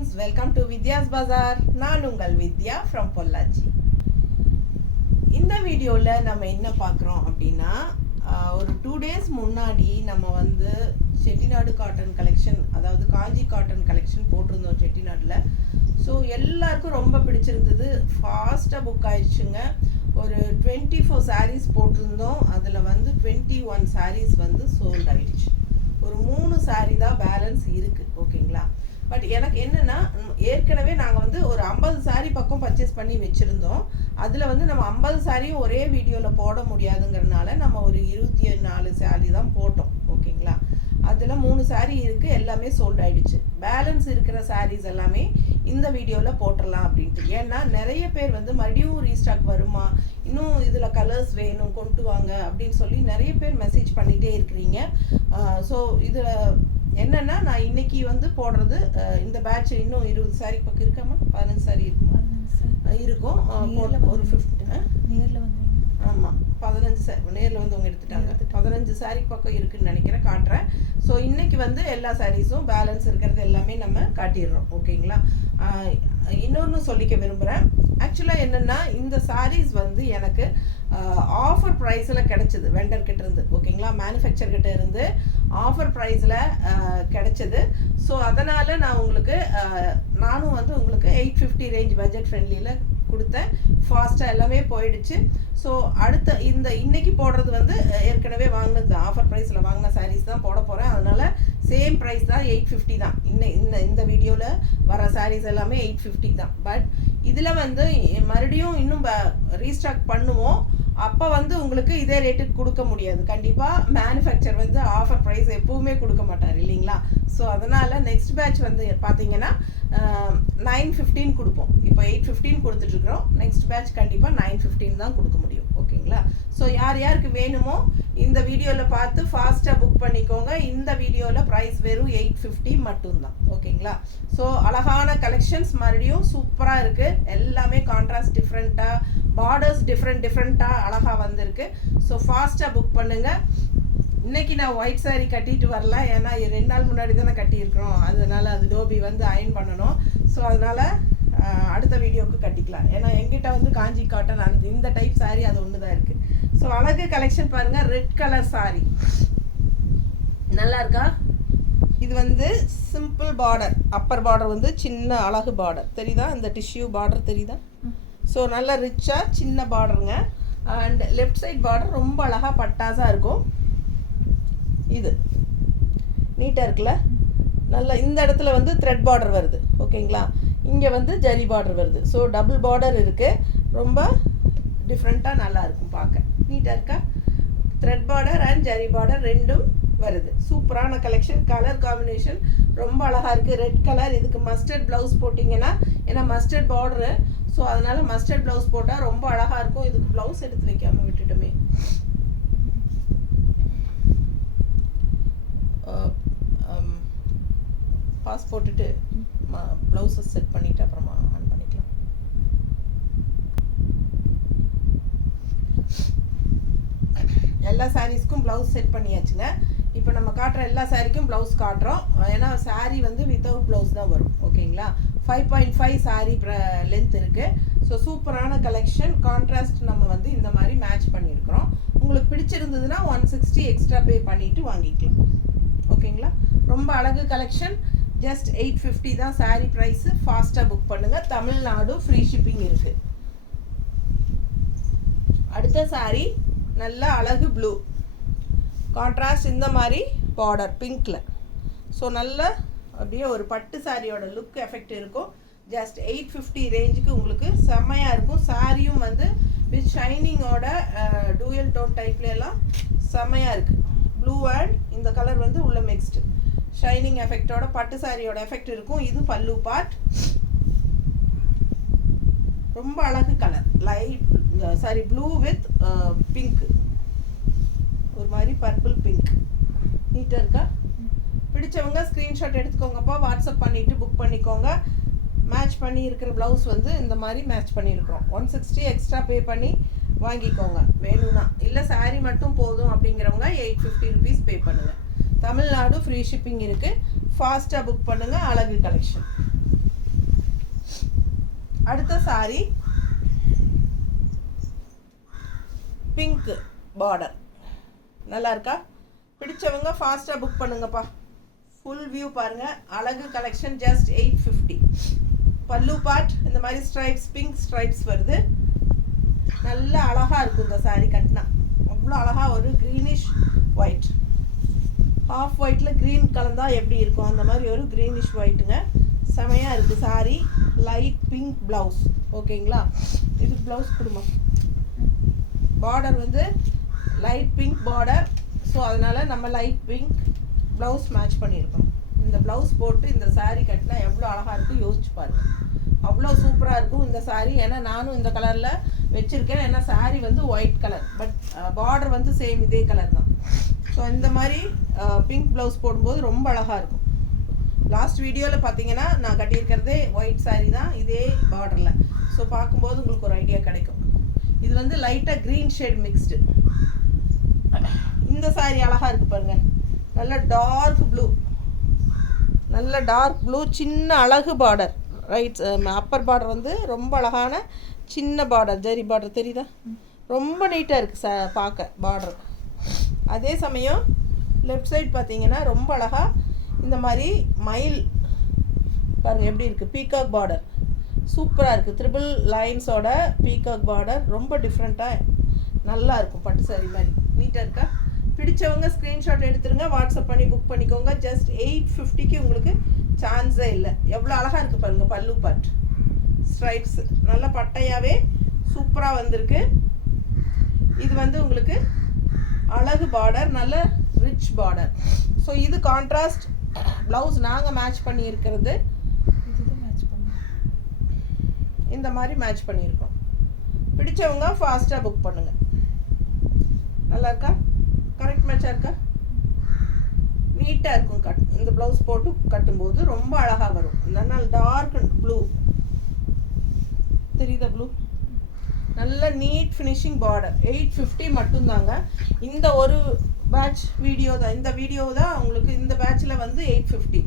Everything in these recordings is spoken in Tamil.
darlings, welcome to Vidya's Bazaar. நான் உங்கள் வித்யா from பொள்ளாச்சி. இந்த வீடியோல நம்ம என்ன பார்க்குறோம் அப்படின்னா ஒரு 2 days முன்னாடி நம்ம வந்து செட்டிநாடு காட்டன் கலெக்ஷன், அதாவது காஞ்சி காட்டன் கலெக்ஷன் போட்டிருந்தோம் செட்டிநாடுல. ஸோ எல்லாருக்கும் ரொம்ப பிடிச்சிருந்தது, ஃபாஸ்ட்டாக புக் ஆயிடுச்சுங்க. ஒரு 24 sarees போட்டிருந்தோம், அதில் வந்து 21 sarees வந்து சோல்ட் ஆயிடுச்சு. ஒரு 3 saree தான் பேலன்ஸ் இருக்குது, ஓகேங்களா. பட் எனக்கு என்னென்னா, ஏற்கனவே நாங்கள் வந்து ஒரு 50 saree பக்கம் பர்ச்சேஸ் பண்ணி வச்சுருந்தோம். அதில் வந்து நம்ம 50 சாரியும் ஒரே வீடியோவில் போட முடியாதுங்கிறதுனால நம்ம ஒரு 24 saree தான் போட்டோம், ஓகேங்களா. அதில் 3 saree இருக்குது, எல்லாமே சோல்ட் ஆகிடுச்சு. பேலன்ஸ் இருக்கிற sarees எல்லாமே இந்த வீடியோவில் போட்டுடலாம் அப்படின்ட்டு. ஏன்னா நிறைய பேர் வந்து மறுபடியும் ரீஸ்டாக் வருமா, இன்னும் இதில் கலர்ஸ் வேணும் கொண்டு வாங்க அப்படின்னு சொல்லி நிறைய பேர் மெசேஜ் பண்ணிகிட்டே இருக்கிறீங்க. ஸோ இதில் என்னென்னா, நான் இன்னைக்கு வந்து போடுறது இந்த பேட்ச் இன்னும் 20 saree பக்கம் இருக்காமா, 15 saree இருக்குமா இருக்கும். ஒரு 50 நேரில் வந்து ஆமாம் 15 நேரில் வந்து அவங்க எடுத்துட்டாங்க. 15 saree பக்கம் இருக்குன்னு நினைக்கிறேன், காட்டுறேன். ஸோ இன்னைக்கு வந்து எல்லா சாரீஸும் பேலன்ஸ் இருக்கிறது எல்லாமே நம்ம காட்டிடுறோம், ஓகேங்களா. இன்னொன்று சொல்லிக்க விரும்புகிறேன். ஆக்சுவலாக என்னென்னா, இந்த சாரீஸ் வந்து எனக்கு ஆஃபர் ப்ரைஸில் கிடச்சிது, வெண்டர் கிட்ட இருந்து, ஓகேங்களா. மேனுஃபேக்சர் கிட்ட இருந்து ஆஃபர் ப்ரைஸில் கிடச்சிது. ஸோ அதனால் நான் உங்களுக்கு நானும் வந்து உங்களுக்கு 850 ரேஞ்ச் பட்ஜெட் ஃப்ரெண்ட்லியில் கொடுத்தேன். ஃபாஸ்ட்டாக எல்லாமே போயிடுச்சு. ஸோ அடுத்த இன்னைக்கு போடுறது வந்து ஏற்கனவே வாங்கினது தான், ஆஃபர் ப்ரைஸில் வாங்கின சாரீஸ் தான் போட போகிறேன். அதனால் சேம் ப்ரைஸ் தான், 850 தான். இந்த வீடியோவில் வர சாரீஸ் எல்லாமே 850 தான். பட் இதில் வந்து மறுபடியும் இன்னும் ரீஸ்டாக் பண்ணுவோம். அப்போ வந்து உங்களுக்கு இதே ரேட்டுக்கு கொடுக்க முடியாது. கண்டிப்பாக மேனுஃபேக்சர் வந்து ஆஃபர் ப்ரைஸ் எப்பவுமே கொடுக்க மாட்டார், இல்லைங்களா. ஸோ அதனால் நெக்ஸ்ட் பேட்ச் வந்து பார்த்தீங்கன்னா 915 கொடுப்போம். இப்போ 815 கொடுத்துட்ருக்குறோம். நெக்ஸ்ட் பேட்ச் கண்டிப்பாக 915 தான் கொடுக்க முடியும், ஓகேங்களா. ஸோ யார் யாருக்கு வேணுமோ இந்த வீடியோவில் பார்த்து ஃபாஸ்ட்டாக புக் பண்ணிக்கோங்க. இந்த வீடியோவில் ப்ரைஸ் வெறும் 850 மட்டும்தான், ஓகேங்களா. ஸோ அழகான கலெக்ஷன்ஸ் மறுபடியும் சூப்பராக இருக்குது. எல்லாமே கான்ட்ராஸ்ட் டிஃப்ரெண்ட்டாக, பார்டர்ஸ் டிஃப்ரெண்ட்டாக அழகாக வந்திருக்கு. ஸோ ஃபாஸ்ட்டாக புக் பண்ணுங்கள். இன்றைக்கி நான் ஒயிட் சாரீ கட்டிட்டு வரல, ஏன்னா 2 நாள் முன்னாடி தானே கட்டியிருக்கிறோம். அதனால் அது டோபி வந்து அயன் பண்ணணும். ஸோ அதனால் அடுத்த வீடியோவுக்கு கட்டிக்கலாம். ஏன்னா எங்கிட்ட வந்து காஞ்சி காட்டன் இந்த டைப் சாரீ அது ஒன்று தான் இருக்குது. ஸோ அழகு கலெக்ஷன் பாருங்கள். ரெட் கலர் சாரீ நல்லா இருக்கா. இது வந்து சிம்பிள் பார்டர், அப்பர் பார்டர் வந்து சின்ன அழகு பார்டர் தெரியுதா, இந்த டிஷ்யூ பார்டர் தெரியுதா. ஸோ நல்லா ரிச்சாக சின்ன பார்டருங்க. அண்ட் லெஃப்ட் சைட் பார்டர் ரொம்ப அழகாக பட்டாஸாக இருக்கும். இது நீட்டாக இருக்குல்ல. நல்லா இந்த இடத்துல வந்து த்ரெட் பார்டர் வருது, ஓகேங்களா. இங்கே வந்து ஜரி பார்டர் வருது. ஸோ டபுள் பார்டர் இருக்குது. ரொம்ப டிஃப்ரெண்ட்டாக நல்லா இருக்கும், பார்க்க நீட்டாக இருக்கா. Thread border and zari border ரெண்டும் வருது. சூப்பரான கலெக்ஷன். கலர் காம்பினேஷன் ரொம்ப அழகாக இருக்குது. ரெட் கலர், இதுக்கு மஸ்டர்ட் ப்ளவுஸ் போட்டிங்கன்னா, ஏன்னா மஸ்டர்ட் பார்டரு, ஸோ அதனால் மஸ்டர்ட் ப்ளவுஸ் போட்டால் ரொம்ப அழகாக இருக்கும். இதுக்கு ப்ளவுஸ் எடுத்து வைக்காமல் விட்டுட்டோமே. பாஸ் போட்டுட்டு ப்ளவுஸை செட் பண்ணிவிட்டு அப்புறமா ஆன் பண்ணிக்கலாம். எல்லா சாரீஸ்க்கும் ப்ளவுஸ் செட் பண்ணியாச்சுங்க. இப்போ நம்ம காட்டுற எல்லா சாரீக்கும் ப்ளவுஸ் காட்டுறோம். ஏன்னா சாரீ வந்து வித்தவுட் ப்ளவுஸ் தான் வரும், ஓகேங்களா. 5.5 சாரீ லென்த் இருக்குது. ஸோ சூப்பரான கலெக்ஷன். கான்ட்ராஸ்ட் நம்ம வந்து இந்த மாதிரி மேட்ச் பண்ணியிருக்கிறோம். உங்களுக்கு பிடிச்சிருந்ததுன்னா 160 எக்ஸ்ட்ரா பே பண்ணிவிட்டு வாங்கிக்கலாம், ஓகேங்களா. ரொம்ப அழகு கலெக்ஷன். ஜஸ்ட் 850 தான் சாரீ ப்ரைஸு. ஃபாஸ்ட்டாக புக் பண்ணுங்கள். தமிழ்நாடு ஃப்ரீ ஷிப்பிங் இருக்குது. அடுத்த சாரீ நல்ல அழகு ப்ளூ கான்ட்ராஸ்ட், இந்த மாதிரி பார்டர் பிங்க்கில். ஸோ நல்ல அப்படியே ஒரு பட்டு சாரியோட லுக் எஃபெக்ட் இருக்கும். ஜஸ்ட் 850 ரேஞ்சுக்கு உங்களுக்கு செம்மையாக இருக்கும். சாரியும் வந்து வித் ஷைனிங்கோட டூயல் டோன் டைப்லாம் செம்மையாக இருக்குது. ப்ளூ அண்ட் இந்த கலர் வந்து உள்ள மிக்ஸ்டு ஷைனிங் எஃபெக்டோட பட்டு சாரியோட எஃபெக்ட் இருக்கும். இது பல்லு பார்ட். ரொம்ப அழகு colour. Light sorry blue with pink, ஒரு மாதிரி பர்பிள் பிங்க். நீட்டாக இருக்கா. பிடிச்சவங்க ஸ்க்ரீன்ஷாட் எடுத்துக்கோங்கப்பா, வாட்ஸ்அப் பண்ணிவிட்டு புக் பண்ணிக்கோங்க. மேட்ச் பண்ணி இருக்கிற ப்ளவுஸ் வந்து இந்த மாதிரி மேட்ச் பண்ணியிருக்கிறோம். 160 எக்ஸ்ட்ரா பே பண்ணி வாங்கிக்கோங்க வேணும்னா. இல்லை சாரீ மட்டும் போதும் அப்படிங்கிறவங்க 850 ருபீஸ் பே பண்ணுங்கள். தமிழ்நாடு ஃப்ரீ ஷிப்பிங் இருக்குது. ஃபாஸ்ட்டாக புக் பண்ணுங்கள். அழகு கலெக்ஷன். அடுத்த saree பிங்க் பார்டர். நல்லா இருக்கா? பிடிச்சவங்க ஃபாஸ்ட்டாக புக் பண்ணுங்கப்பா. ஃபுல் வியூ பாருங்கள். அழகு கலெக்ஷன் ஜஸ்ட் 850. பல்லு பார்ட் இந்த மாதிரி ஸ்ட்ரைப்ஸ், பிங்க் ஸ்ட்ரைப்ஸ் வருது. நல்ல அழகாக இருக்கும் இந்த saree கட்டினா. அவ்வளோ அழகாக ஒரு க்ரீனிஷ் ஒயிட், ஆஃப் ஒயிட்டில் க்ரீன் கலந்தா எப்படி இருக்கும் அந்த மாதிரி ஒரு க்ரீனிஷ் ஒயிட்டுங்க. செமையாக இருக்குது saree. Light pink blouse. ஓகேங்களா? இது ப்ளவுஸ் கொடுமா. பார்டர் வந்து லைட் பிங்க் பார்டர். ஸோ அதனால் நம்ம லைட் பிங்க் ப்ளவுஸ் மேட்ச் பண்ணியிருக்கோம். இந்த ப்ளவுஸ் போட்டு இந்த saree கட்டினா எவ்வளோ அழகாக இருக்கும் யோசிச்சு பாருங்கள். அவ்வளோ சூப்பராக இருக்கும் இந்த saree. ஏன்னா நானும் இந்த கலரில் வச்சுருக்கேன். ஏன்னா saree வந்து ஒயிட் கலர், பட் பார்டர் வந்து சேம் இதே கலர் தான். ஸோ இந்த மாதிரி பிங்க் ப்ளவுஸ் போடும்போது ரொம்ப அழகாக இருக்கும். லாஸ்ட் வீடியோவில் பார்த்தீங்கன்னா நான் கட்டியிருக்கிறதே ஒயிட் saree தான், இதே பார்டரில். ஸோ பார்க்கும்போது உங்களுக்கு ஒரு ஐடியா கிடைக்கும். இது வந்து லைட்டாக க்ரீன் ஷேட் மிக்ஸ்டு. இந்த saree அழகாக இருக்குது பாருங்கள். நல்ல டார்க் ப்ளூ, நல்ல டார்க் ப்ளூ, சின்ன அழகு பார்டர். ரைட் அப்பர் பார்டர் வந்து ரொம்ப அழகான சின்ன பார்டர், ஜரி பார்டர் தெரியுதா? ரொம்ப நீட்டாக இருக்குது பார்க்க பார்டர். அதே சமயம் லெஃப்ட் சைட் பார்த்தீங்கன்னா ரொம்ப அழகாக இந்த மாதிரி மயில் பாருங்கள் எப்படி இருக்குது. பீகாக் பார்டர் சூப்பராக இருக்குது. ட்ரிபிள் லைன்ஸோட பீகாக் பார்டர் ரொம்ப டிஃப்ரெண்ட்டாக நல்லா இருக்கும். பட்டு saree மாதிரி நீட்டாக இருக்கா? பிடிச்சவங்க ஸ்க்ரீன்ஷாட் எடுத்துருங்க, வாட்ஸ்அப் பண்ணி புக் பண்ணிக்கோங்க. ஜஸ்ட் 850க்கு உங்களுக்கு சான்ஸே இல்லை. எவ்வளோ அழகாக இருக்குது பாருங்கள். பல்லு பார்ட் ஸ்ட்ரைப்ஸ் நல்ல பட்டையாகவே சூப்பராக வந்திருக்கு. இது வந்து உங்களுக்கு அழகு பார்டர், நல்ல ரிச் பார்டர். ஸோ இது கான்ட்ராஸ்ட் ப்ளவுஸ் நாங்கள் மேட்ச் பண்ணியிருக்கிறது. இந்த மாதிரி மேட்ச் பண்ணியிருக்கோம். பிடிச்சவங்க ஃபாஸ்ட்டாக புக் பண்ணுங்கள். நல்லா இருக்கா? கரெக்ட் மேட்சாக இருக்கா? நீட்டாக இருக்கும். இந்த ப்ளவுஸ் போட்டு கட்டும்போது ரொம்ப அழகாக வரும். நல்ல டார்க் ப்ளூ தெரியுதா? ப்ளூ நல்ல நீட் ஃபினிஷிங் பார்டர். 850 மட்டும்தாங்க. இந்த ஒரு பேட்ச் வீடியோ தான், இந்த வீடியோ தான் உங்களுக்கு. இந்த பேட்சில் வந்து 850.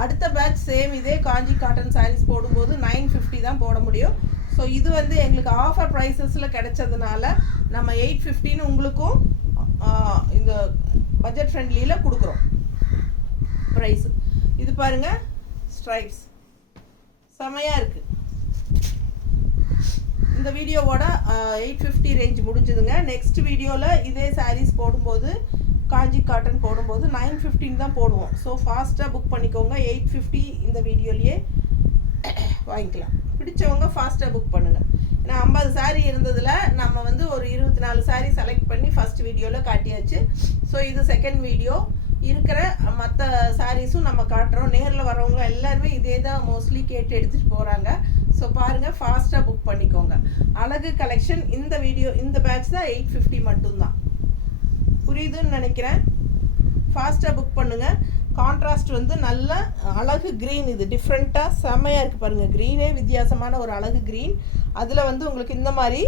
அடுத்த பேட்ச் சேம் இதே காஞ்சி காட்டன் சாரீஸ் போடும்போது 950 தான் போட முடியும். ஸோ இது வந்து எங்களுக்கு ஆஃபர் ப்ரைஸஸில் கிடைச்சதுனால நம்ம 850ன்னு உங்களுக்கும் இந்த பட்ஜெட் ஃப்ரெண்ட்லியில் கொடுக்குறோம் ப்ரைஸு. இது பாருங்கள் ஸ்ட்ரைப்ஸ் செமையாக இருக்குது. இந்த வீடியோவோட 850 ரேஞ்ச் முடிஞ்சுதுங்க. நெக்ஸ்ட் வீடியோவில் இதே சாரீஸ் போடும்போது காஞ்சி காட்டன் போடும்போது 915 தான் போடுவோம். ஸோ ஃபாஸ்ட்டாக புக் பண்ணிக்கோங்க. 850 இந்த வீடியோலேயே வாங்கிக்கலாம். பிடிச்சவங்க ஃபாஸ்ட்டாக புக் பண்ணுங்கள். ஏன்னா 50 saree இருந்ததில் நம்ம வந்து ஒரு 24 saree செலக்ட் பண்ணி ஃபஸ்ட் வீடியோவில் காட்டியாச்சு. ஸோ இது செகண்ட் வீடியோ. இருக்கிற மற்ற சாரீஸும் நம்ம காட்டுறோம். நேரில் வரவங்க எல்லாருமே இதே தான் மோஸ்ட்லி கேட்டு எடுத்துகிட்டு போகிறாங்க. ஸோ பாருங்கள், ஃபாஸ்ட்டாக புக் பண்ணிக்கோங்க. அழகு கலெக்ஷன் இந்த வீடியோ, இந்த பேட்ச் தான் 850 மட்டும்தான். புரியுதுன்னு நினைக்கிறேன். ஃபாஸ்ட்டாக புக் பண்ணுங்கள். கான்ட்ராஸ்ட் வந்து நல்ல அழகு க்ரீன். இது டிஃப்ரெண்ட்டாக செம்மையாக இருக்குது பாருங்கள். க்ரீனே வித்தியாசமான ஒரு அழகு க்ரீன். அதில் வந்து உங்களுக்கு இந்த மாதிரி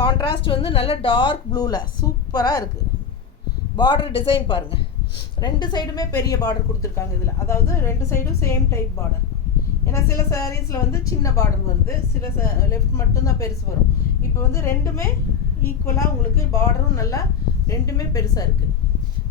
கான்ட்ராஸ்ட் வந்து நல்ல டார்க் ப்ளூவில் சூப்பராக இருக்குது. பார்டர் டிசைன் பாருங்கள். 2 சைடுமே பெரிய பார்டர் கொடுத்துருக்காங்க இதில். அதாவது 2 சைடும் சேம் டைப் பார்டர். ஏன்னா சில சாரீஸில் வந்து சின்ன பார்டர் வருது, சில லெஃப்ட் மட்டும்தான் பெருசு வரும். இப்போ வந்து ரெண்டுமே ஈக்குவலாக உங்களுக்கு பார்டரும் நல்லா ரெண்டுமே பெருசாக இருக்குது.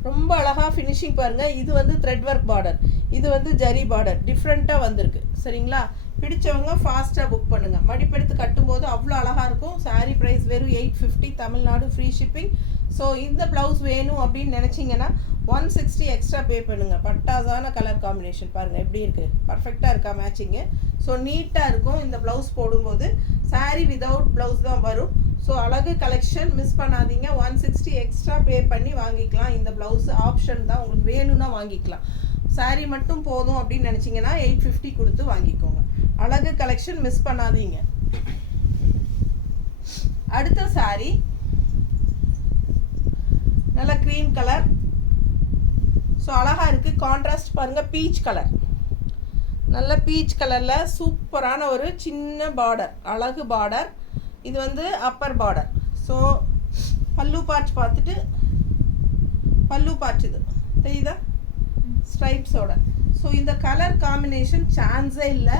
ரொம்ப அழகாக ஃபினிஷிங் பாருங்கள். இது வந்து த்ரெட் ஒர்க் பார்டர், இது வந்து ஜரி பார்டர். டிஃப்ரெண்ட்டாக வந்திருக்கு. சரிங்களா? பிடிச்சவங்க ஃபாஸ்ட்டாக புக் பண்ணுங்கள். மடிப்பெடுத்து கட்டும்போது அவ்வளோ அழகாக இருக்கும். சாரீ ப்ரைஸ் வெறும் 850, தமிழ்நாடு ஃப்ரீ ஷிப்பிங். ஸோ இந்த ப்ளவுஸ் வேணும் அப்படின்னு நினச்சிங்கன்னா 160 எக்ஸ்ட்ரா பே பண்ணுங்கள். பட்டாசான கலர் காம்பினேஷன் பாருங்கள் எப்படி இருக்குது. பர்ஃபெக்டாக இருக்கா மேட்சிங்கு? ஸோ நீட்டாக இருக்கும். இந்த ப்ளவுஸ் போடும்போது சாரீ விதவுட் ப்ளவுஸ் தான் வரும். ஸோ அழகு கலெக்ஷன் மிஸ் பண்ணாதீங்க. 160 எக்ஸ்ட்ரா பே பண்ணி வாங்கிக்கலாம். இந்த ப்ளவுஸ் ஆப்ஷன் தான், உங்களுக்கு வேணும்னா வாங்கிக்கலாம். சாரீ மட்டும் போதும் அப்படின்னு நினச்சிங்கன்னா 850 கொடுத்து வாங்கிக்கோங்க. அழகு கலெக்ஷன் மிஸ் பண்ணாதீங்க. அடுத்த சாரீ நல்ல க்ரீம் கலர். ஸோ அழகாக இருக்குது. கான்ட்ராஸ்ட் பாருங்கள், பீச் கலர். நல்ல பீச் கலரில் சூப்பரான ஒரு சின்ன பார்டர், அழகு பார்டர். இது வந்து அப்பர் பார்டர். ஸோ பல்லு பார்ட் பார்த்துட்டு, பல்லு பார்ட் இது தெரியுதா ஸ்ட்ரைப்ஸோட. ஸோ இந்த கலர் காம்பினேஷன் சான்ஸே இல்லை.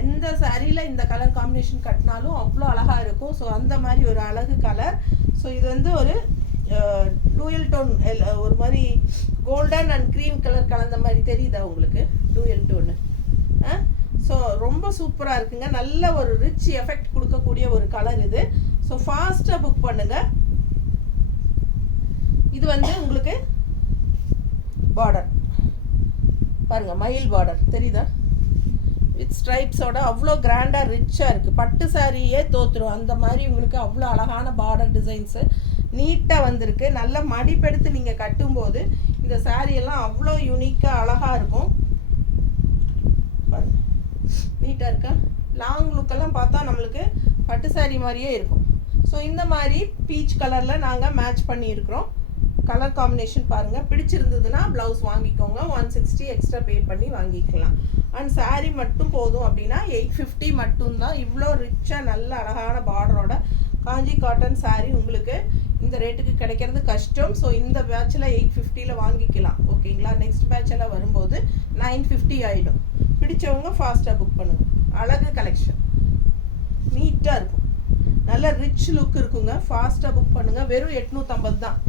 எந்த சாரியில் இந்த கலர் காம்பினேஷன் கட்டினாலும் அவ்வளோ அழகாக இருக்கும். ஸோ அந்த மாதிரி ஒரு அழகு கலர். ஸோ இது வந்து ஒரு டூயல் டோன், ஒரு மாதிரி கோல்டன் அண்ட் க்ரீம் கலர் கலந்த மாதிரி தெரியுதா உங்களுக்கு? Dual tone. ஸோ ரொம்ப சூப்பராக இருக்குங்க. நல்ல ஒரு ரிச் எஃபெக்ட் கொடுக்கக்கூடிய ஒரு கலர் இது. ஸோ ஃபாஸ்ட்டாக புக் பண்ணுங்கள். இது வந்து உங்களுக்கு பார்டர் பாருங்கள், மயில் பார்டர் தெரியுதா? வித் ஸ்ட்ரைப்ஸோட அவ்வளோ கிராண்டாக ரிச்சாக இருக்குது. பட்டு சாரியே தோற்றுரும் அந்த மாதிரி உங்களுக்கு அவ்வளோ அழகான பார்டர் டிசைன்ஸு நீட்டாக வந்திருக்கு. நல்லா மடிப்பெடுத்து நீங்கள் கட்டும்போது இந்த சாரியெல்லாம் அவ்வளோ யூனிக்காக அழகாக இருக்கும். பாருங்கள், நீட்டாக இருக்கா? லாங் லுக்கெல்லாம் பார்த்தா நம்மளுக்கு பட்டு சாரி மாதிரியே இருக்கும். ஸோ இந்த மாதிரி பீச் கலரில் நாங்கள் மேட்ச் பண்ணியிருக்கிறோம். கலர் காம்பினேஷன் பாருங்கள். பிடிச்சிருந்ததுன்னா ப்ளவுஸ் வாங்கிக்கோங்க. 160 எக்ஸ்ட்ரா பே பண்ணி வாங்கிக்கலாம். அண்ட் சாரீ மட்டும் போதும் அப்படின்னா 850 மட்டும்தான். இவ்வளோ ரிச்சாக நல்ல அழகான பார்டரோட காஞ்சி காட்டன் சாரீ உங்களுக்கு இந்த ரேட்டுக்கு கிடைக்கிறது கஷ்டம். ஸோ இந்த பேட்சில் 850 வாங்கிக்கலாம். ஓகேங்களா? நெக்ஸ்ட் பேட்சில் வரும்போது 950 ஆகிடும். பிடிச்சவங்க ஃபாஸ்ட்டாக புக் பண்ணுங்கள். அழகு கலெக்ஷன் நீட்டாக இருக்கும், நல்ல ரிச் லுக் இருக்குங்க. ஃபாஸ்ட்டாக புக் பண்ணுங்கள். வெறும் 850 தான்.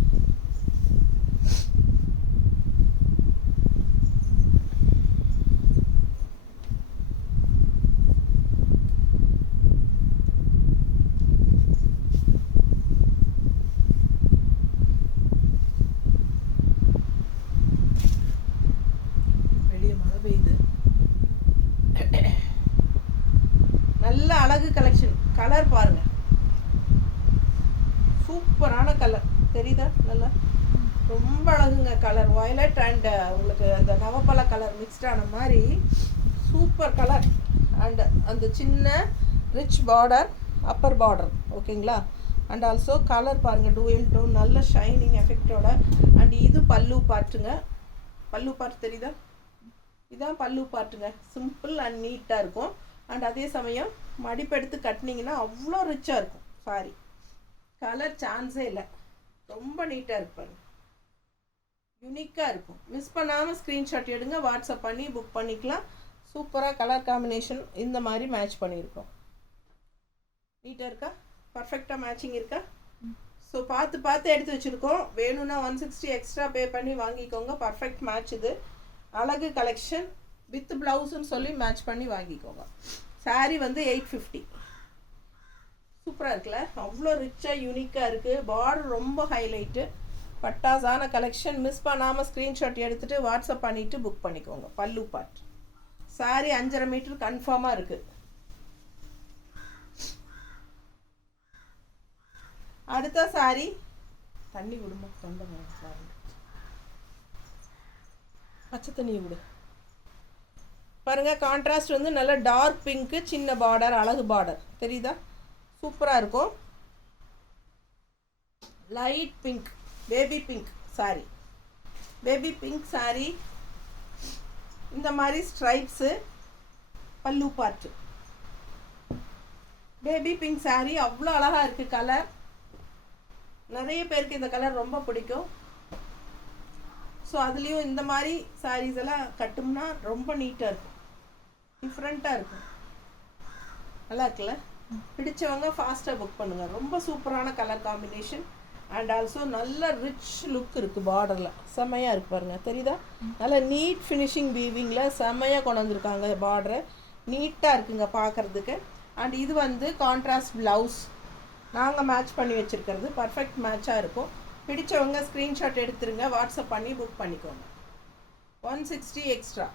நல்ல அழகு கலெக்ஷன். கலர் பாருங்க, சூப்பரான கலர் தெரியுதா? நல்லா ரொம்ப அழகுங்க கலர். வயலட் அண்ட் உங்களுக்கு அந்த நவப்பழ கலர் மிக்ஸ்ட் ஆன மாதிரி சூப்பர் கலர். அண்ட் அந்த சின்ன ரிச் பார்டர், அப்பர் பார்டர். ஓகேங்களா? அண்ட் ஆல்சோ கலர் பாருங்கள், டூயல் டோன், நல்ல ஷைனிங் எஃபெக்டோட. அண்ட் இது பல்லு பாட்டுங்க. பல்லு பாட்டு தெரியுதா? இதுதான் பல்லு பாட்டுங்க. சிம்பிள் அண்ட் நீட்டாக இருக்கும். அண்ட் அதே சமயம் மடிப்பெடுத்து கட்டினீங்கன்னா அவ்வளோ ரிச்சாக இருக்கும் சாரி. கலர் சான்ஸே இல்லை, ரொம்ப நீட்டாக இருப்பாரு, யூனிக்காக இருக்கும். மிஸ் பண்ணாமல் ஸ்க்ரீன்ஷாட் எடுங்க, வாட்ஸ்அப் பண்ணி புக் பண்ணிக்கலாம். சூப்பராக கலர் காம்பினேஷன் இந்த மாதிரி மேட்ச் பண்ணியிருக்கோம். நீட்டாக இருக்கா? பர்ஃபெக்டாக மேட்சிங் இருக்கா? ஸோ பார்த்து எடுத்து வச்சுருக்கோம். வேணும்னா 160 எக்ஸ்ட்ரா பே பண்ணி வாங்கிக்கோங்க. பர்ஃபெக்ட் மேட்ச் இது. அழகு கலெக்ஷன் வித் ப்ளவுஸ்ன்னு சொல்லி மேட்ச் பண்ணி வாங்கிக்கோங்க. சாரீ வந்து 850. சூப்பராக இருக்குல்ல? அவ்வளோ ரிச்சாக யூனிக்காக இருக்குது. பார்டர் ரொம்ப ஹைலைட்டு, பட்டாசான கலெக்ஷன். மிஸ் பண்ணாமல் ஸ்க்ரீன்ஷாட் எடுத்துகிட்டு வாட்ஸ்அப் பண்ணிவிட்டு புக் பண்ணிக்கோங்க. பல்லு பாட் சாரீ 5.5 மீட்டர் கன்ஃபார்மாக இருக்குது. அடுத்த சாரீ தண்ணி விடுமா? தொண்டை பாருங்க, பச்சை தண்ணி விடு பாருங்க. கான்ட்ராஸ்ட் வந்து நல்ல டார்க் பிங்க்கு, சின்ன பார்டர், அழகு பார்டர் தெரியுதா? சூப்பராக இருக்கும். Light pink, baby pink sorry, baby pink sorry. இந்த மாதிரி ஸ்ட்ரைப்ஸு, பல்லு பார்ட்டு. பேபி பிங்க் சாரி அவ்வளோ அழகாக இருக்குது கலர். நிறைய பேருக்கு இந்த கலர் ரொம்ப பிடிக்கும். ஸோ அதுலேயும் இந்த மாதிரி சாரீஸ் எல்லாம் கட்டும்னா ரொம்ப நீட்டாக இருக்கும், டிஃப்ரெண்ட்டாக இருக்கும். நல்லா இருக்குல்ல? பிடிச்சவங்க ஃபாஸ்ட்டாக புக் பண்ணுங்கள். ரொம்ப சூப்பரான கலர் காம்பினேஷன். அண்ட் ஆல்சோ நல்ல ரிச் லுக் இருக்குது. பார்டரில் செம்மையாக இருக்குது பாருங்கள், தெரியுதா? நல்ல நீட் ஃபினிஷிங் வீவிங்கில் செம்மையாக கொண்டு வந்திருக்காங்க. பார்டரு நீட்டாக இருக்குங்க பார்க்குறதுக்கு. அண்ட் இது வந்து கான்ட்ராஸ்ட் ப்ளவுஸ் நாங்கள் மேட்ச் பண்ணி வச்சுருக்கிறது. பர்ஃபெக்ட் மேட்சாக இருக்கும். பிடிச்சவங்க ஸ்க்ரீன்ஷாட் எடுத்துருங்க, வாட்ஸ்அப் பண்ணி புக் பண்ணிக்கோங்க. 160 எக்ஸ்ட்ரா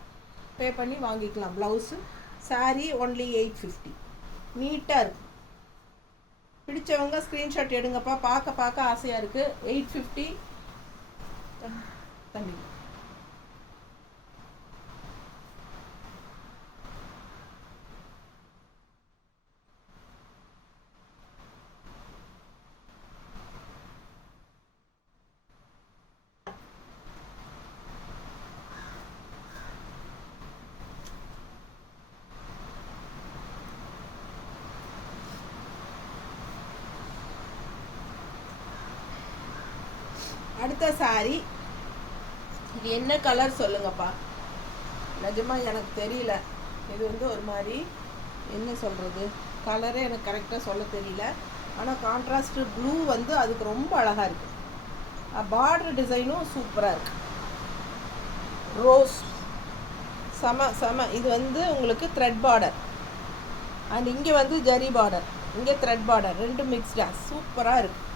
பே பண்ணி வாங்கிக்கலாம். Blouse sari only 850. நீட்டாக இருக்கும். பிடிச்சவங்க ஸ்க்ரீன்ஷாட் எடுங்கப்பா. பார்க்க ஆசையாக இருக்குது. 850 தண்ணி. அடுத்த சாரி இது என்ன கலர் சொல்லுங்கப்பா? நிஜமாக எனக்கு தெரியல. இது வந்து ஒரு மாதிரி என்ன சொல்கிறது, கலரே எனக்கு கரெக்டாக சொல்ல தெரியல. ஆனால் கான்ட்ராஸ்ட் ப்ளூ வந்து அதுக்கு ரொம்ப அழகாக இருக்குது. பார்டர் டிசைனும் சூப்பராக இருக்குது. ரோஸ் செம. இது வந்து உங்களுக்கு த்ரெட் பார்டர் அண்ட் இங்கே வந்து ஜரி பார்டர், இங்கே த்ரெட் பார்டர், ரெண்டு மிக்ஸ்டாக சூப்பராக இருக்குது.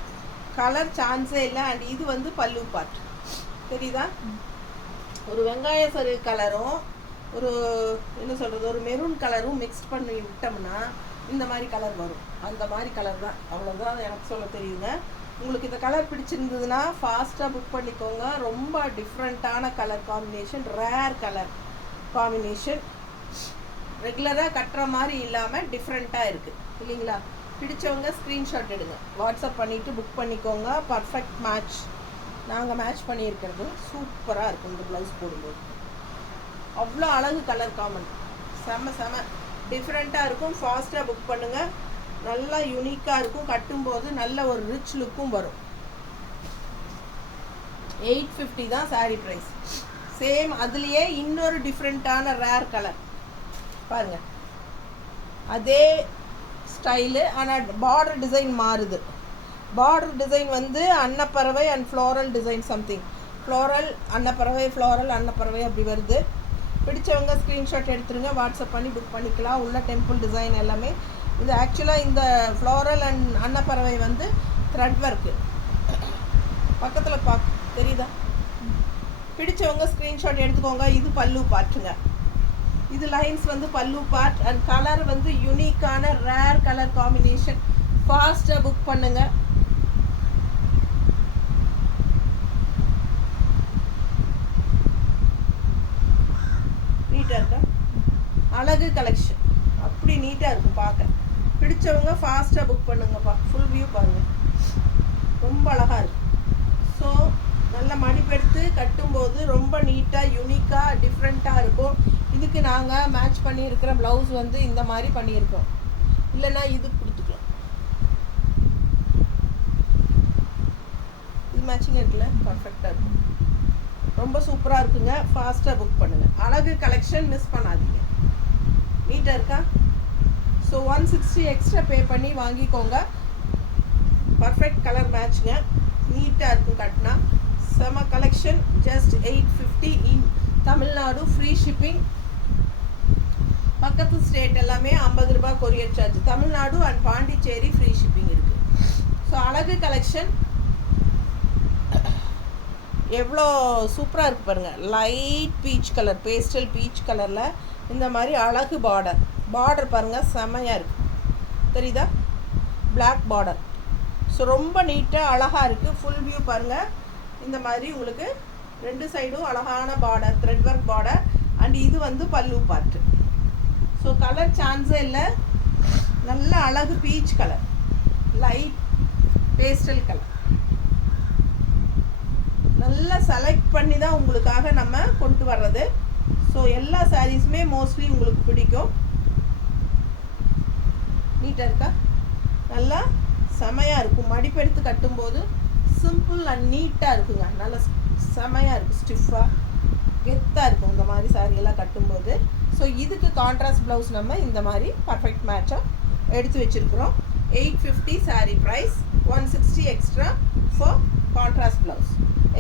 கலர் சான்ஸே இல்லை. அண்ட் இது வந்து பல்லு பார்ட் தெரியுதா, ஒரு வெங்காய சரு கலரும் ஒரு என்ன சொல்கிறது ஒரு மெரூன் கலரும் மிக்ஸ் பண்ணி விட்டோம்னா இந்த மாதிரி கலர் வரும். அந்த மாதிரி கலர் தான், அவ்வளோதான் எனக்கு சொல்ல தெரியுங்க. உங்களுக்கு இந்த கலர் பிடிச்சிருந்ததுன்னா ஃபாஸ்ட்டாக புக் பண்ணிக்கோங்க. ரொம்ப டிஃப்ரெண்ட்டான colour combination, rare colour combination, ரெகுலராக கட்டுற மாதிரி இல்லாமல் டிஃப்ரெண்ட்டாக இருக்குது இல்லைங்களா. பிடிச்சவங்க ஸ்க்ரீன்ஷாட் எடுங்க, வாட்ஸ்அப் பண்ணிவிட்டு புக் பண்ணிக்கோங்க. பர்ஃபெக்ட் மேட்ச், நாங்கள் மேட்ச் பண்ணியிருக்கிறது சூப்பராக இருக்கும். இந்த ப்ளவுஸ் போடும்போது அவ்வளோ அழகு கலர் காமன், செம டிஃப்ரெண்ட்டாக இருக்கும். ஃபாஸ்ட்டாக புக் பண்ணுங்கள், நல்லா யூனிக்காக இருக்கும். கட்டும்போது நல்ல ஒரு ரிச் லுக்கும் வரும். 850 தான் சாரீ ப்ரைஸ். சேம் அதுலேயே இன்னொரு டிஃப்ரெண்ட்டான ரேர் கலர் பாருங்கள், அதே ஸ்டைலு, ஆனால் பார்டர் டிசைன் மாறுது. பார்டர் டிசைன் வந்து அன்னப்பறவை and floral design something, floral அன்னப்பறவை, ஃப்ளோரல் அன்னப்பறவை அப்படி வருது. பிடிச்சவங்க ஸ்க்ரீன்ஷாட் எடுத்துருங்க, வாட்ஸ்அப் பண்ணி புக் பண்ணிக்கலாம். உள்ள டெம்பிள் டிசைன் எல்லாமே. இது ஆக்சுவலாக இந்த ஃப்ளோரல் அண்ட் அன்னப்பறவை வந்து த்ரெட் ஒர்க்கு பக்கத்தில் தெரியுதா. பிடிச்சவங்க ஸ்க்ரீன்ஷாட் எடுத்துக்கோங்க. இது பல்லு பார்ட்டுங்க, இது லைன்ஸ் வந்து பல்லு பார்ட். அண்ட் கலர் வந்து யூனிக்கான ரேர் கலர் காம்பினேஷன். ஃபாஸ்ட்டாக புக் பண்ணுங்க. நீட்டாக இருக்கா, அழகு கலெக்ஷன், அப்படி நீட்டாக இருக்கும் பார்க்க. பிடிச்சவங்க ஃபாஸ்ட்டாக புக் பண்ணுங்கப்பா. ஃபுல் வியூ பாருங்கள், ரொம்ப அழகாக இருக்கும். ஸோ நல்ல மடிப்பெடுத்து கட்டும்போது ரொம்ப நீட்டாக யூனிக்காக டிஃப்ரெண்ட்டாக இருக்கும். இதுக்கு நாங்கள் மேட்ச் பண்ணியிருக்கிற ப்ளவுஸ் வந்து இந்த மாதிரி பண்ணியிருக்கோம், இல்லைன்னா இது கொடுத்துக்கலாம். இது மேட்சிங் இருக்குல்ல, பர்ஃபெக்டாக இருக்கும், ரொம்ப சூப்பராக இருக்குங்க. ஃபாஸ்ட்டாக புக் பண்ணுங்கள். அழகு கலெக்ஷன் மிஸ் பண்ணாதீங்க. நீட்டாக இருக்கா. ஸோ 160 எக்ஸ்ட்ரா பே பண்ணி வாங்கிக்கோங்க. பர்ஃபெக்ட் கலர் மேட்ச்ங்க, நீட்டாக இருக்கும் கட்டினா. செம கலெக்ஷன். ஜஸ்ட் 850 இன் தமிழ்நாடு, ஃப்ரீ ஷிப்பிங். பக்கத்து ஸ்டேட் எல்லாமே 50 ரூபாய் courier charge. Tamil Nadu and Pondicherry free shipping இருக்குது. ஸோ அழகு கலெக்ஷன் எவ்வளோ சூப்பராக இருக்குது பாருங்கள். Light peach colour, pastel beach கலரில் இந்த மாதிரி அழகு பார்டர் பாருங்கள், செமையாக இருக்குது தெரியுதா, பிளாக் பார்டர். ஸோ ரொம்ப நீட்டாக அழகாக இருக்குது. ஃபுல் வியூ பாருங்கள். இந்த மாதிரி உங்களுக்கு ரெண்டு சைடும் அழகான border, thread work border. And இது வந்து பல்லு பார்ட்டு. ஸோ கலர் சான்ஸே இல்லை, நல்ல அழகு peach colour, light pastel colour. நல்லா செலக்ட் பண்ணி தான் உங்களுக்காக நம்ம கொண்டு வர்றது. ஸோ எல்லா சாரீஸுமே மோஸ்ட்லி உங்களுக்கு பிடிக்கும். நீட்டாக இருக்கா, நல்லா செமையாக இருக்கும். மடிப்பெடுத்து கட்டும்போது சிம்பிள் அண்ட் நீட்டாக இருக்குங்க. நல்லா செமையாக இருக்கும், ஸ்டிஃபாக கெத்தாக இருக்கும் இந்த மாதிரி சாரியெல்லாம் கட்டும்போது. ஸோ இதுக்கு கான்ட்ராஸ்ட் ப்ளவுஸ் நம்ம இந்த மாதிரி பர்ஃபெக்ட் மேட்சாக எடுத்து வச்சுருக்குறோம். 850 sari price, 160 extra for contrast blouse,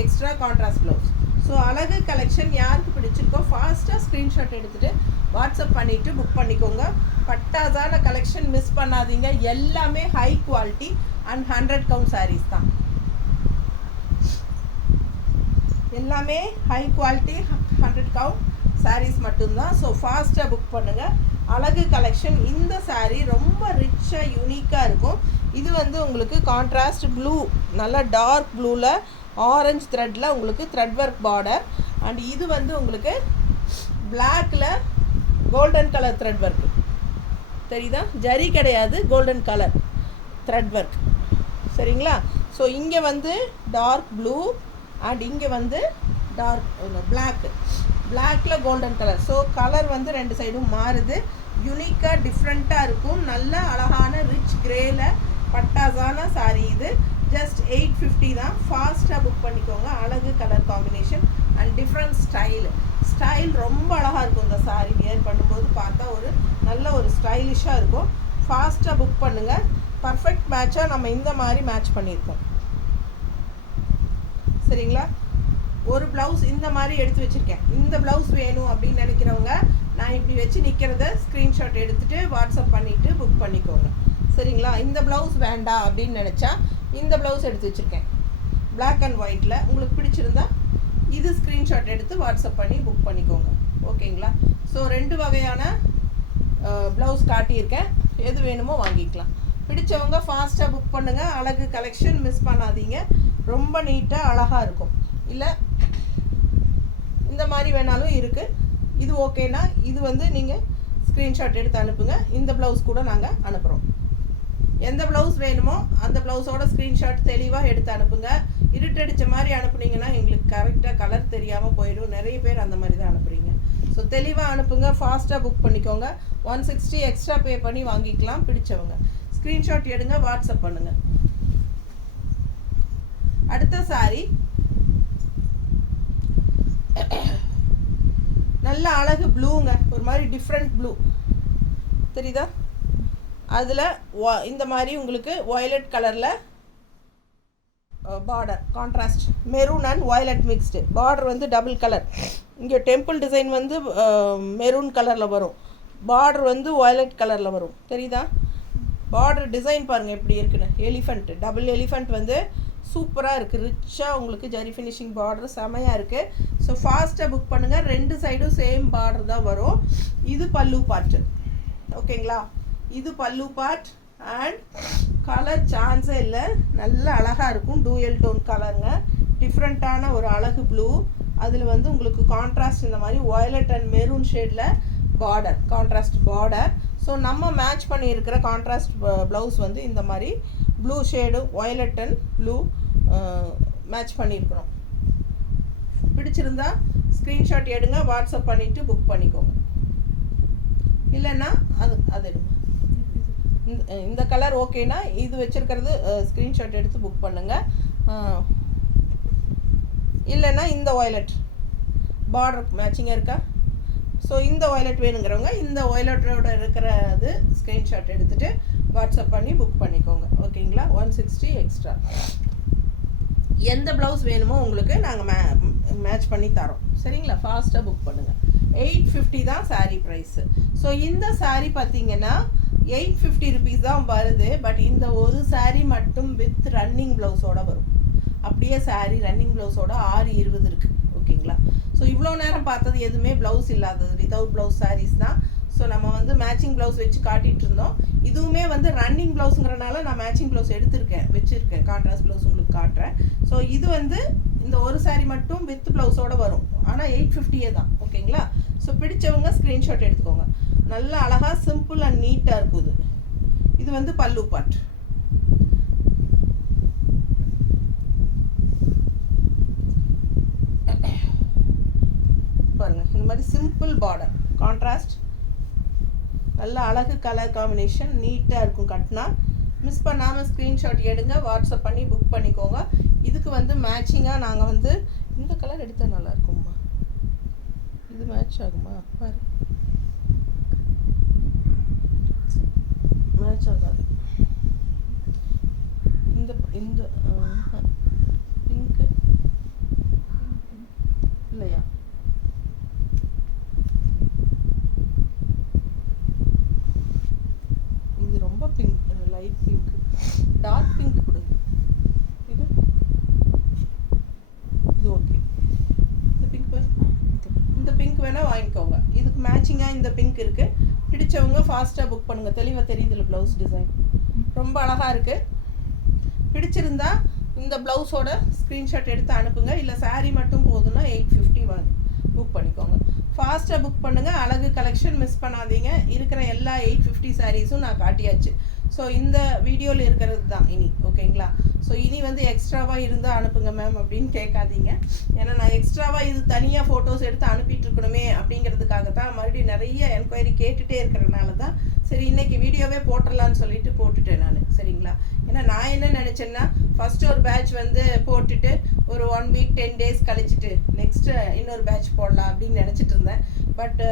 extra contrast blouse. So அழகு கலெக்ஷன் யாருக்கு பிடிச்சிருக்கோ ஃபாஸ்ட்டாக ஸ்க்ரீன்ஷாட் எடுத்துகிட்டு வாட்ஸ்அப் பண்ணிவிட்டு புக் பண்ணிக்கோங்க. பட்டாசான கலெக்ஷன் மிஸ் பண்ணாதீங்க. எல்லாமே high quality and 100 count saris தான். எல்லாமே ஹை குவாலிட்டி 100 கவுண்ட் சாரீஸ் மட்டும்தான். ஸோ ஃபாஸ்ட்டாக புக் பண்ணுங்கள். அழகு கலெக்ஷன். இந்த சாரீ ரொம்ப ரிச்சாக யூனிக்காக இருக்கும். இது வந்து உங்களுக்கு கான்ட்ராஸ்ட் ப்ளூ, நல்லா டார்க் ப்ளூவில் ஆரஞ்சு த்ரெட்டில் உங்களுக்கு த்ரெட் ஒர்க் பார்டர். அண்ட் இது வந்து உங்களுக்கு பிளாக்கில் கோல்டன் கலர் த்ரெட் ஒர்க் தெரியுதா, ஜரி கிடையாது, கோல்டன் கலர் த்ரெட் ஒர்க் சரிங்களா. ஸோ இங்கே வந்து டார்க் ப்ளூ அண்ட் இங்கே வந்து டார்க் பிளாக்கில் கோல்டன் கலர். ஸோ கலர் வந்து ரெண்டு சைடும் மாறுது, யூனிக்காக டிஃப்ரெண்ட்டாக இருக்கும். நல்ல அழகான ரிச் கிரேல பட்டாசான சாரீ. இது ஜஸ்ட் 850 தான். ஃபாஸ்ட்டாக புக் பண்ணிக்கோங்க. அழகு colour combination and different style. Style ரொம்ப அழகாக இருக்கும். இந்த சாரீ வியர் பண்ணும்போது பார்த்தா ஒரு நல்ல ஒரு ஸ்டைலிஷாக இருக்கும். ஃபாஸ்ட்டாக புக் பண்ணுங்கள். பர்ஃபெக்ட் மேட்சாக நம்ம இந்த மாதிரி மேட்ச் பண்ணியிருக்கோம். சரிங்களா? ஒரு ப்ளவுஸ் இந்த மாதிரி எடுத்து வச்சுருக்கேன். இந்த ப்ளவுஸ் வேணும் அப்படின்னு நினைக்கிறவங்க நான் இப்படி வச்சு நிற்கிறத ஸ்க்ரீன்ஷாட் எடுத்துகிட்டு வாட்ஸ்அப் பண்ணிவிட்டு புக் பண்ணிக்கோங்க. சரிங்களா? இந்த ப்ளவுஸ் வேண்டாம் அப்படின்னு நினச்சா இந்த ப்ளவுஸ் எடுத்து வச்சுருக்கேன் பிளாக் அண்ட் ஒயிட்டில். உங்களுக்கு பிடிச்சிருந்தா இது ஸ்க்ரீன்ஷாட் எடுத்து வாட்ஸ்அப் பண்ணி புக் பண்ணிக்கோங்க. ஓகேங்களா? ஸோ 2 வகையான ப்ளவுஸ் காட்டியிருக்கேன். எது வேணுமோ வாங்கிக்கலாம். பிடிச்சவங்க ஃபாஸ்ட்டாக புக் பண்ணுங்கள். அழகு கலெக்ஷன் மிஸ் பண்ணாதீங்க. ரொம்ப நீட்டாக அழகாக இருக்கும். இல்லை இந்த மாதிரி வேணாலும் இருக்குது. இது ஓகேனா இது வந்து நீங்கள் ஸ்க்ரீன்ஷாட் எடுத்து அனுப்புங்க. இந்த ப்ளவுஸ் கூட நாங்கள் அனுப்புகிறோம். எந்த ப்ளவுஸ் வேணுமோ அந்த ப்ளவுஸோட ஸ்க்ரீன்ஷாட் தெளிவாக எடுத்து அனுப்புங்க. இருட்டடித்த மாதிரி அனுப்புனீங்கன்னா எங்களுக்கு கரெக்டாக கலர் தெரியாமல் போயிடும். நிறைய பேர் அந்த மாதிரி தான் அனுப்புகிறீங்க. ஸோ தெளிவாக அனுப்புங்க. ஃபாஸ்ட்டாக புக் பண்ணிக்கோங்க. 160 எக்ஸ்ட்ரா பே பண்ணி வாங்கிக்கலாம். பிடிச்சவங்க ஸ்க்ரீன்ஷாட் எடுங்க, வாட்ஸ்அப் பண்ணுங்கள். அடுத்த சாரி நல்ல அழகு ப்ளூங்க. ஒரு மாதிரி டிஃப்ரெண்ட் ப்ளூ தெரியுதா? அதில் இந்த மாதிரி உங்களுக்கு வயலட் கலரில் border contrast maroon and violet mixed. Border வந்து டபுள் கலர். இங்கே டெம்பிள் டிசைன் வந்து மெரூன் கலரில் வரும். பார்டர் வந்து வயலட் கலரில் வரும். தெரியுதா? பார்டர் டிசைன் பாருங்கள் எப்படி இருக்குன்னு. எலிஃபண்ட், டபுள் எலிஃபண்ட் வந்து சூப்பராக இருக்குது. ரிச்சாக உங்களுக்கு ஜரி ஃபினிஷிங் பார்டர் செமையாக இருக்குது. ஸோ ஃபாஸ்ட்டாக புக் பண்ணுங்கள். 2 சைடும் சேம் பார்டர் தான் வரும். இது பல்லு பார்ட்டு. ஓகேங்களா? இது பல்லு பார்ட். அண்ட் கலர் சான்ஸே இல்லை. நல்ல அழகாக இருக்கும். டூயல் டோன் கலருங்க. டிஃப்ரெண்ட்டான ஒரு அழகு ப்ளூ. அதில் வந்து உங்களுக்கு கான்ட்ராஸ்ட் இந்த மாதிரி வயலட் அண்ட் மெரூன் ஷேடில் பார்டர், கான்ட்ராஸ்ட் பார்டர். ஸோ நம்ம மேட்ச் பண்ணியிருக்கிற கான்ட்ராஸ்ட் ப்ளவுஸ் வந்து இந்த மாதிரி blue shade violet and blue match பண்ணியிருக்கிறோம். பிடிச்சிருந்தா ஸ்க்ரீன்ஷாட் எடுங்க, வாட்ஸ்அப் பண்ணிவிட்டு புக் பண்ணிக்கோங்க. இல்லைன்னா அது எடுங்க. இந்த கலர் ஓகேனா இது வச்சுருக்கிறது ஸ்க்ரீன்ஷாட் எடுத்து புக் பண்ணுங்கள். இல்லைன்னா இந்த வயலட் பார்டர் மேட்சிங்காக இருக்கா? ஸோ இந்த வயலட் வேணுங்கிறவங்க இந்த வயலட்டோட இருக்கிறது ஸ்க்ரீன்ஷாட் எடுத்துகிட்டு வாட்ஸ்அப் பண்ணி புக் பண்ணிக்கோங்க. ஓகேங்களா? 160 எக்ஸ்ட்ரா. எந்த ப்ளவுஸ் வேணுமோ உங்களுக்கு நாங்கள் மேட்ச் பண்ணி தரோம். சரிங்களா? ஃபாஸ்ட்டாக புக் பண்ணுங்கள். 850 தான் சாரீ ப்ரைஸு. ஸோ இந்த சாரீ பார்த்தீங்கன்னா 850 ருபீஸ் தான் வருது. பட் இந்த ஒரு சாரீ மட்டும் வித் ரன்னிங் ப்ளவுஸோடு வரும். அப்படியே சாரீ ரன்னிங் ப்ளவுஸோட 620 இருக்குது. ஓகேங்களா? ஸோ இவ்வளோ நேரம் பார்த்தது எதுவுமே ப்ளவுஸ் இல்லாதது, வித்தவுட் ப்ளவுஸ் சாரீஸ் தான். ஸோ நம்ம வந்து மேட்சிங் ப்ளவுஸ் வச்சு காட்டிகிட்டு இருந்தோம். இதுவுமே வந்து ரன்னிங் ப்ளவுஸுங்கிறனால நான் மேட்சிங் ப்ளவுஸ் வச்சுருக்கேன். கான்ட்ராஸ்ட் ப்ளவுஸ் உங்களுக்கு காட்டுறேன். ஸோ இது வந்து இந்த ஒரு சாரீ மட்டும் வித் ப்ளவுஸோடு வரும். ஆனால் 850 தான். ஓகேங்களா? ஸோ பிடிச்சவங்க ஸ்க்ரீன்ஷாட் எடுத்துக்கோங்க. நல்ல அழகாக சிம்பிள் அண்ட் நீட்டாக இருக்குது. இது வந்து பல்லு பார்ட். பாருங்கள் இந்த மாதிரி சிம்பிள் பார்டர் கான்ட்ராஸ்ட். நல்ல அழகு கலர் காம்பினேஷன். நீட்டாக இருக்கும். கட்டினா மிஸ் பண்ணாமல் ஸ்க்ரீன்ஷாட் எடுங்க, வாட்ஸ்அப் பண்ணி புக் பண்ணிக்கோங்க. இதுக்கு வந்து மேட்சிங்காக நாங்கள் வந்து இந்த கலர் எடுத்தால் நல்லா இருக்கும்மா. இது மேட்ச் ஆகுமா? பாரு, மேட்ச் ஆகாது. இந்த இந்த பிங்க்கு இல்லையா? இது ரொம்ப pink, light pink, dark pink கொடு. இது இது ஓகே. இந்த பிங்க் இந்த பிங்க் வேணால் வாங்கிக்கோங்க. இதுக்கு மேட்சிங்காக இந்த பிங்க் இருக்குது. பிடிச்சவங்க ஃபாஸ்ட்டாக புக் பண்ணுங்கள். தெளிவாக தெரியுதுல்ல ப்ளவுஸ் டிசைன்? ரொம்ப அழகாக இருக்குது. பிடிச்சிருந்தா இந்த ப்ளவுஸோட ஸ்க்ரீன்ஷாட் எடுத்து அனுப்புங்க. இல்லை சாரீ மட்டும் போதுன்னா 850 வாங்கி புக் பண்ணிக்கோங்க. ஃபாஸ்ட்டாக புக் பண்ணுங்கள். அழகு கலெக்ஷன் மிஸ் பண்ணாதீங்க. இருக்கிற எல்லா 850 சாரீஸும் நான் காட்டியாச்சு. ஸோ இந்த வீடியோவில் இருக்கிறது தான் இனி. ஓகேங்களா? ஸோ இனி வந்து எக்ஸ்ட்ராவாக இருந்தால் அனுப்புங்க மேம் அப்படின்னு கேட்காதீங்க. ஏன்னா நான் எக்ஸ்ட்ராவாக இது தனியாக ஃபோட்டோஸ் எடுத்து அனுப்பிட்டு இருக்கணுமே அப்படிங்கிறதுக்காக தான் மறுபடியும் நிறைய என்கொயரி கேட்டுகிட்டே இருக்கிறதுனால தான் சரி இன்னைக்கு வீடியோவே போட்டுடலான்னு சொல்லிட்டு போட்டுட்டேன் நான். சரிங்களா? ஏன்னா நான் என்ன நினச்சேன்னா ஃபஸ்ட்டு ஒரு பேட்ச் வந்து போட்டுட்டு ஒரு 1 வீக் 10 டேஸ் கழிச்சிட்டு நெக்ஸ்ட்டு இன்னொரு பேட்ச் போடலாம் அப்படின்னு நினச்சிட்டு இருந்தேன். பட்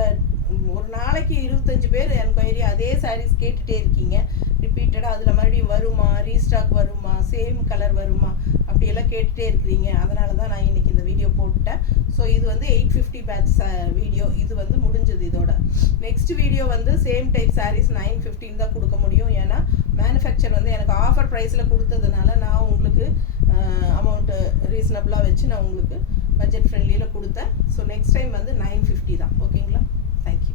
ஒரு நாளைக்கு 25 பேர் என்கொயரி அதே சாரீஸ் கேட்டுகிட்டே இருக்கீங்க ரிப்பீட்டடாக. அதில் மறுபடியும் வருமா, ரீஸ்டாக் வருமா, சேம் கலர் வருமா, அப்படியெல்லாம் கேட்டுகிட்டே இருக்கிறீங்க. அதனால தான் நான் இன்றைக்கி இந்த வீடியோ போட்டுட்டேன். ஸோ இது வந்து 850 பேட்ச் வீடியோ, இது வந்து முடிஞ்சது. இதோட நெக்ஸ்ட் வீடியோ வந்து சேம் டைப் சாரீஸ் 915 தான் கொடுக்க முடியும். ஏன்னா மேனுஃபேக்சர் வந்து எனக்கு ஆஃபர் ப்ரைஸில் கொடுத்ததுனால நான் உங்களுக்கு அமௌண்ட்டு ரீசனபிளாக வச்சு நான் உங்களுக்கு பட்ஜெட் ஃப்ரெண்ட்லியில் கொடுத்தேன். ஸோ நெக்ஸ்ட் டைம் வந்து 950 தான். ஓகேங்களா? தேங்க்யூ.